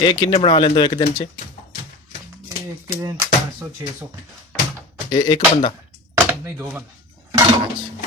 ਇਹ ਕਿੰਨੇ ਬਣਾ ਲੈਂਦੇ ਹੋ ਇੱਕ ਦਿਨ 'ਚ? ਇਹ ਇੱਕ ਦਿਨ 500 600। ਇਹ ਇੱਕ ਬੰਦਾ? ਨਹੀਂ, 2 ਬੰਦੇ। ਅੱਛਾ।